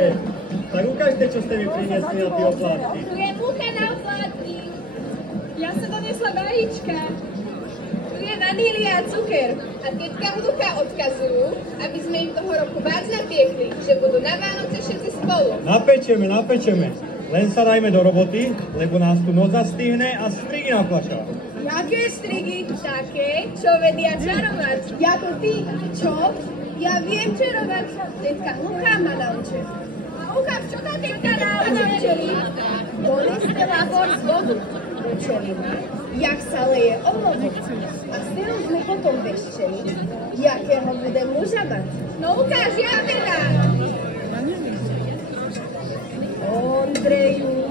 tvoje. Tak ukážte, čo ste mi priniesli na tie oplátky. Tu je múka na oplátky. Ja sa donesla vajíčka. Tu je vanília a cuker. A tetka vnúka odkazujú, aby sme im toho roku vás napiekli, že budú na Vánoce všetci spolu. Napečeme. Len sa dajme do roboty, lebo nás tu noc zastihne a strigy naplačá. Jaké strigy? Také, čo vedia čarovať. Jako ty, čo? Ja viem čarovať. Tetka Hluchá ma naučila. A ukáž, čo tá tetka naučila? Doneste labor z vodu. Učili ma, jak sa leje ovoc. A s tým sme potom veščeli, jakého bude muža mať. No ukáž, ja vedám. Ondreju,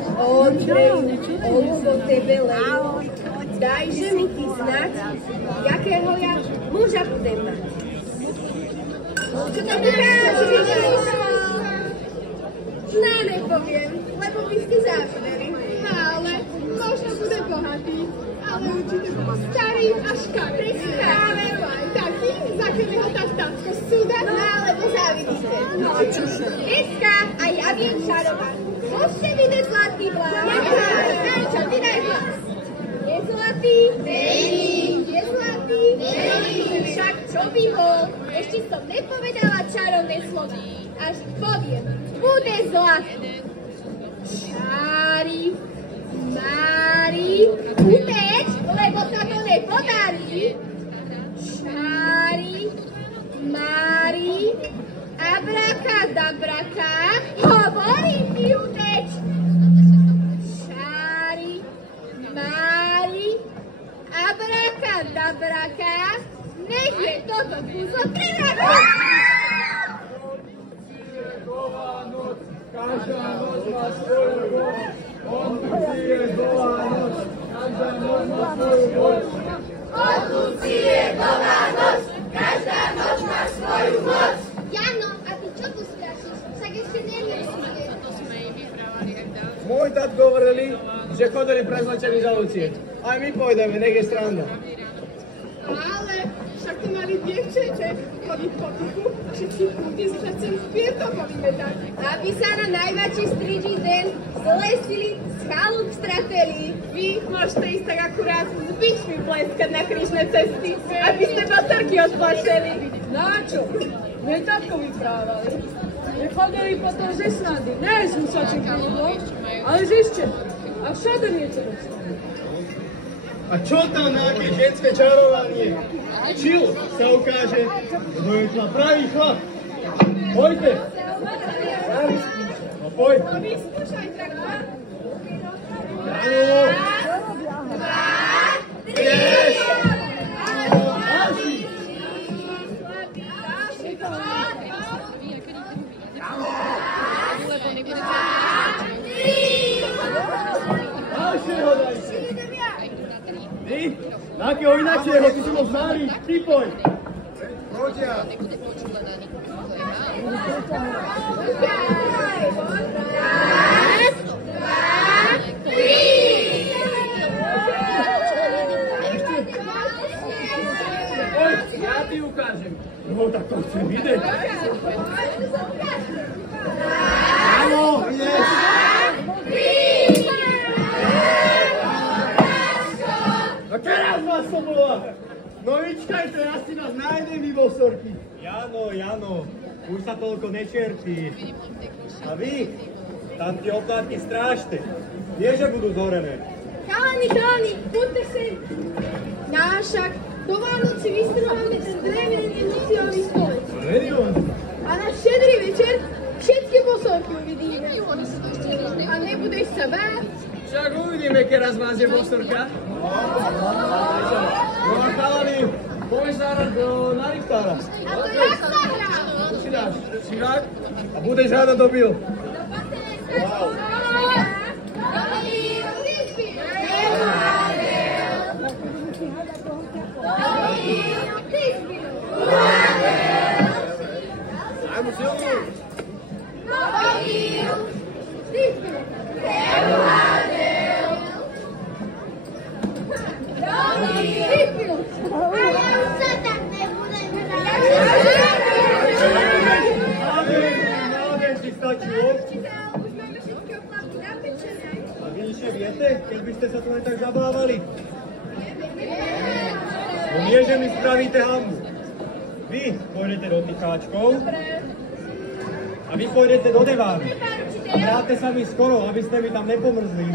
on po tebe lejú. Dajže mi ty znať, jakého ja muža budem mať. Čo to ukážeš? No, nepoviem, lebo by ste závideli. No, ale možno bude bohatý, ale určite starý a škaredý. Práve aj taký, za ktorého tá tatko súda. No, alebo závidíte. No, čože? Dneska, a ja viem čarovať. Môžete vidieť zlatý vlás. Čo ty daj hlas? Je zlatý? Není. Je zlatý? Není. Však čo by bol? Ešte som nepovedala čarovné slovo. Až poviem, bude zlatý. Čári, mári, uteč, lebo sa to nepodarí. Čári, mári, abrakazabraka, hovorím ti uteč. Čári, mári, abrakazabraka, nech je toto kúzlo privraká. Každá noc má svoju moc, on je nová noc, každá noc má svoju moc. On je nová noc, každá noc má svoju moc. Jano, a ty čo tu strašíš? Však ešte neviesíme. Môj tatko hovorili, že chodili prezlečení za Lucie. Aj my pôjdeme, nech je sranda. Ale však to mali dievčete chodiť po pichu, všetci ľudí s srdcem v pietokovi medať. Aby sa na najväčší strídny deň zlesili, z chalúb strateli. Vy môžete ísť tak akurát s bičmi pleskať na krížne cesty, aby ste baterky odplašeli. Na čo? Mne tatko vyprávali. Nechodili potom ze snady, ne z husačím krídlom, ale že ešte. A všade niečo dostali. A čo tam nejaké ženské čarovanie? Čil sa ukáže, lebo je to pravý chlap. Pojďte. No pojď. No vyskúšaj, traktor. Áno. Yes. Ďalšieho dajte. Ty? Nakého inačieho, ty si bol starý, ty poď. Poďa. Raz, dva, tri. Poď, ja ti ukážem. No, tak to chcem vidieť. Áno, ideš. No teraz vás to bola! No vyčkajte, raz si nás nájdem, vy bosorky. Jano, už sa toľko nečertí. A vy, tam tie oplátky strážte. Nie, že budú zorené. Chalani, buďte sem. Však do Vánoci vystrháme ten drevený muciový stolec. A na štedrý večer všetky bosorky uvidíme. A nebudeš sa báť? Však uvidíme, keď raz vás je bosorka. No a chalani, poďme zahrať na Richtára. A to jak sa hrá? Si dáš, si hrať a budeš hádať do bil. Daj mu silnú. učiteľ, už máme všetky oplatky napečené. A vy ešte viete, keď by ste sa tu len tak zabávali? No nie, že mi spravíte hambu. Vy pôjdete do tycháčkov. A vy pôjdete do devánu. A vráte sa mi skoro, aby ste mi tam nepomrzli.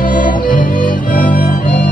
Dobre, pán učiteľ,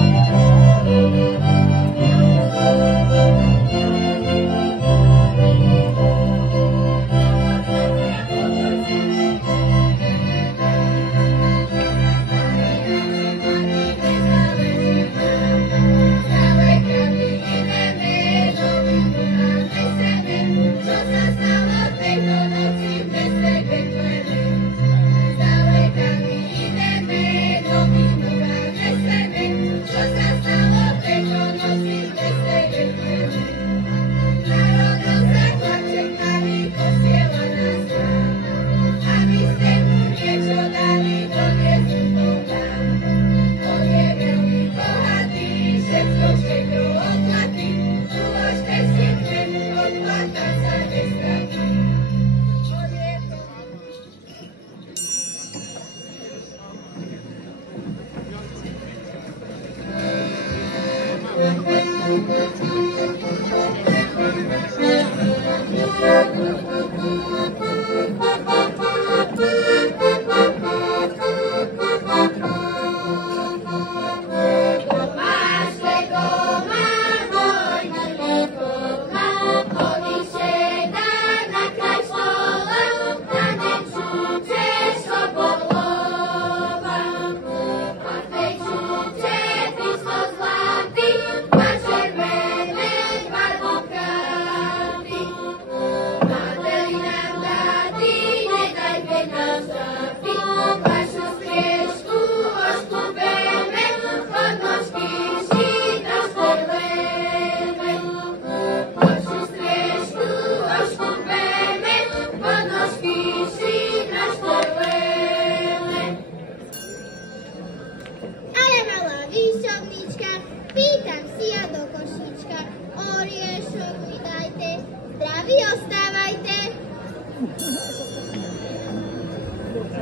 pýtam si ja do košíčka, oriešok mi dajte, zdraví ostávajte.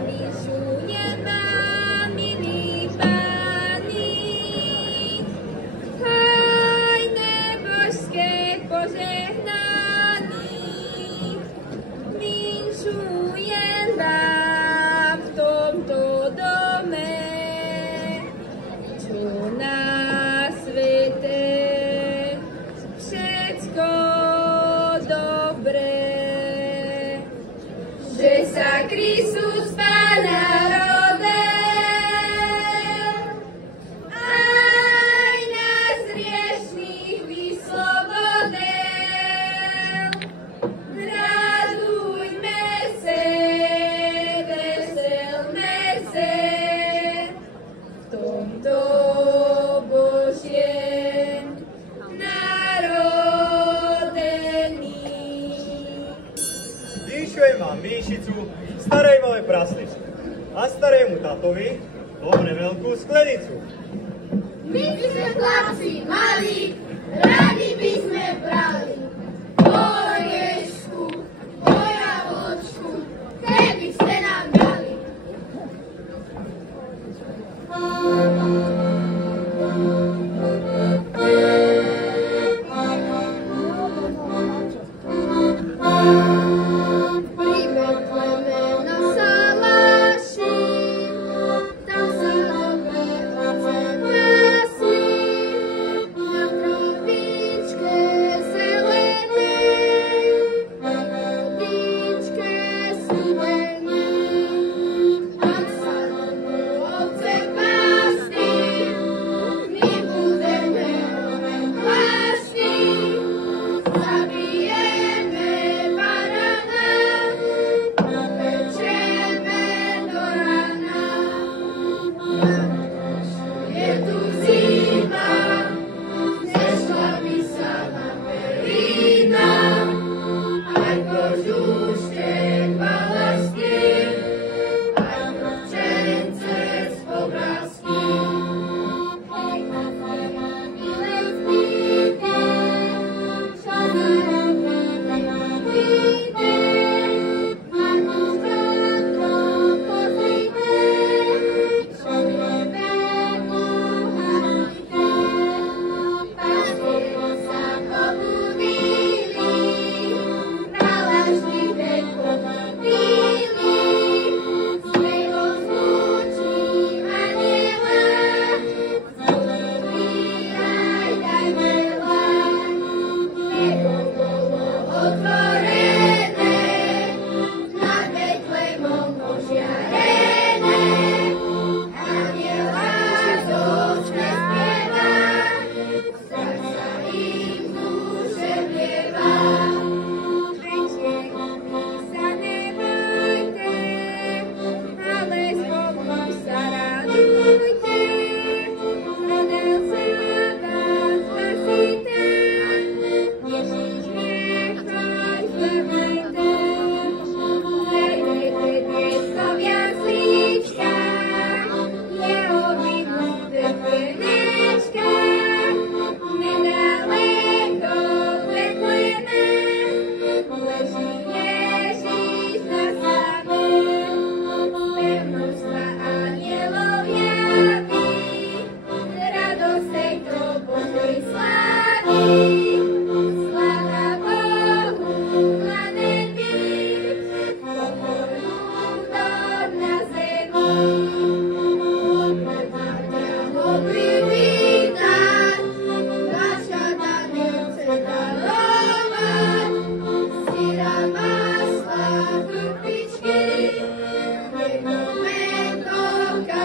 Líšu nemám, milí páni, hajné božské požehnaní, vinšujem vám v tomto dome, čo na svete všetko dobré, že sa Kristus Pána rodil, aj nás hriešných vyslobodil. Radujme se, veselme se v tomto Božiem narodení. Vyšujem vám výšicu starej malej prasličky a starému tatovi dobre veľkú sklenicu. My sme chlapci malí, radi by sme brali oriešku, jablčku, keby ste nám dali. Pribehneme na salaši, tam sa opäť pasli, na krovičku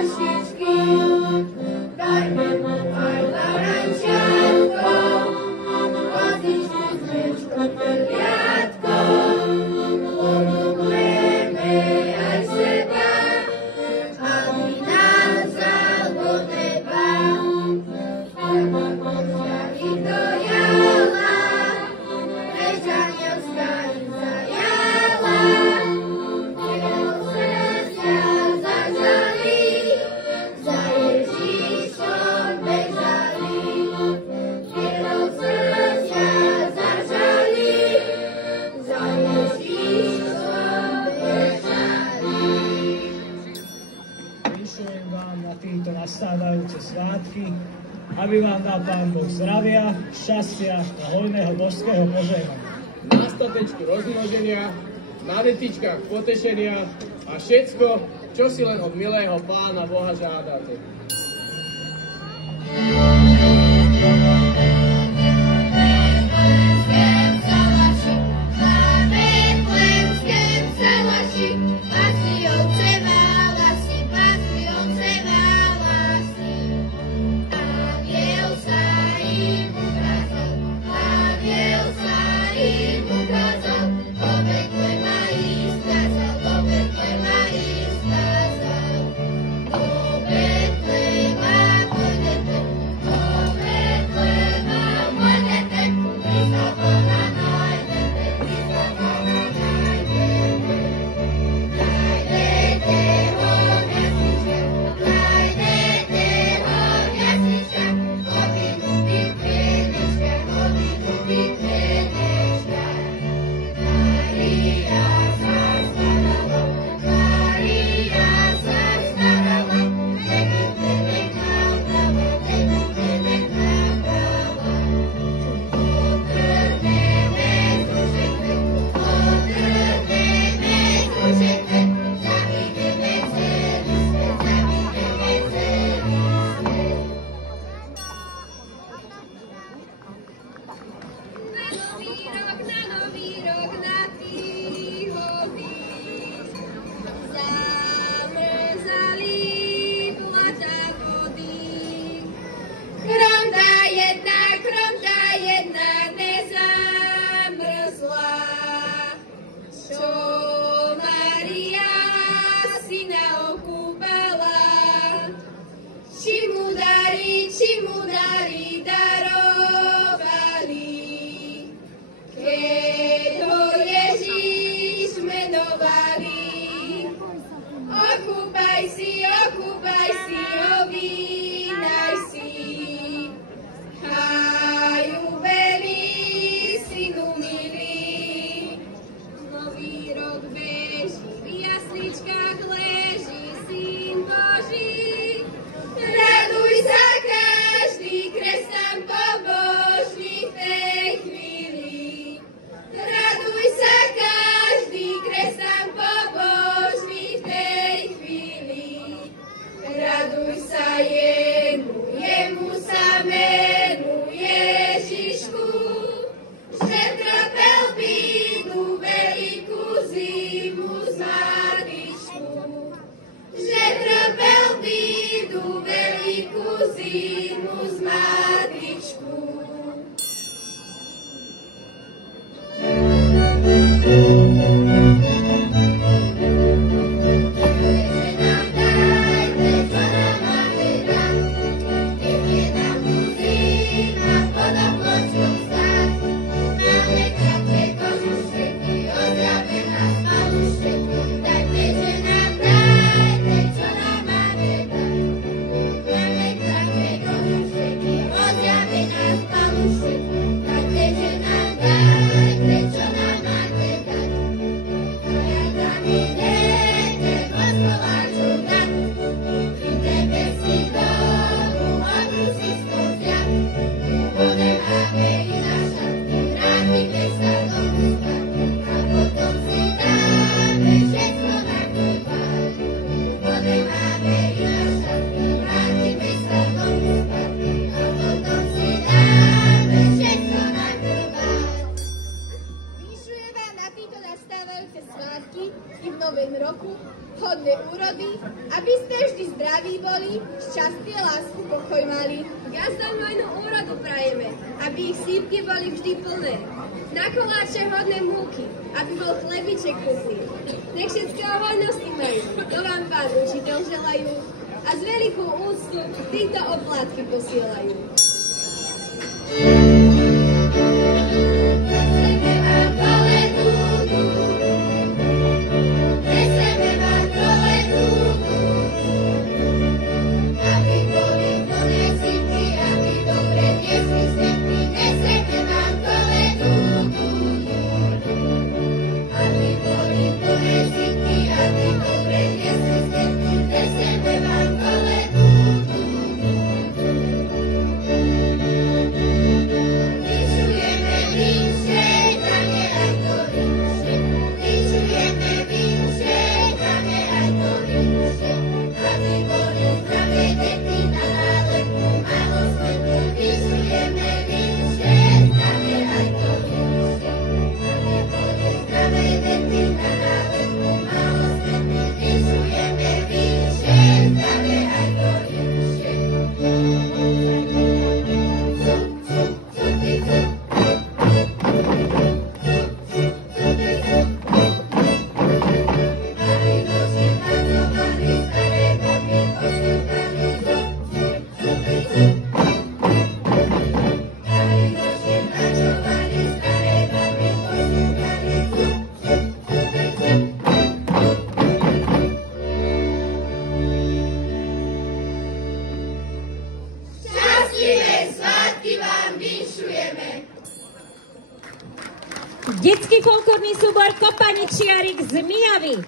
flašičky, dajme mu aj larančiatko, ozičku s mliečkom prliatkom, pomôžeme aj seba, aby nás vzal do neba. Mama požiari do jala, preč anielská im zajala, jeho srdcia zažali, za Ježišom bežali. Jeho srdcia zažali, za Ježišom bežali. Vyšujem vám na tieto nastávajúce svátky, aby vám dal Pán Boh zdravia, šťastia a hojného božského požehnania. Na statečku rozmnoženia, na detičkách potešenia a všetko, čo si len od milého Pána Boha žiadate. Ozičku Aby ste vždy zdraví boli, šťastie, lásku, pokoj mali. Gazdovnú úrodu prajeme, aby ich sípky boli vždy plné. Na koláče hodné múky, aby bol chlebiček chutný. Nech všetkého hojnosti majú, to vám pán učiteľ želajú. A z veľkú úctu týmto oplátky posielajú. Detský folklórny súbor Kopaničiarik z Mijavy.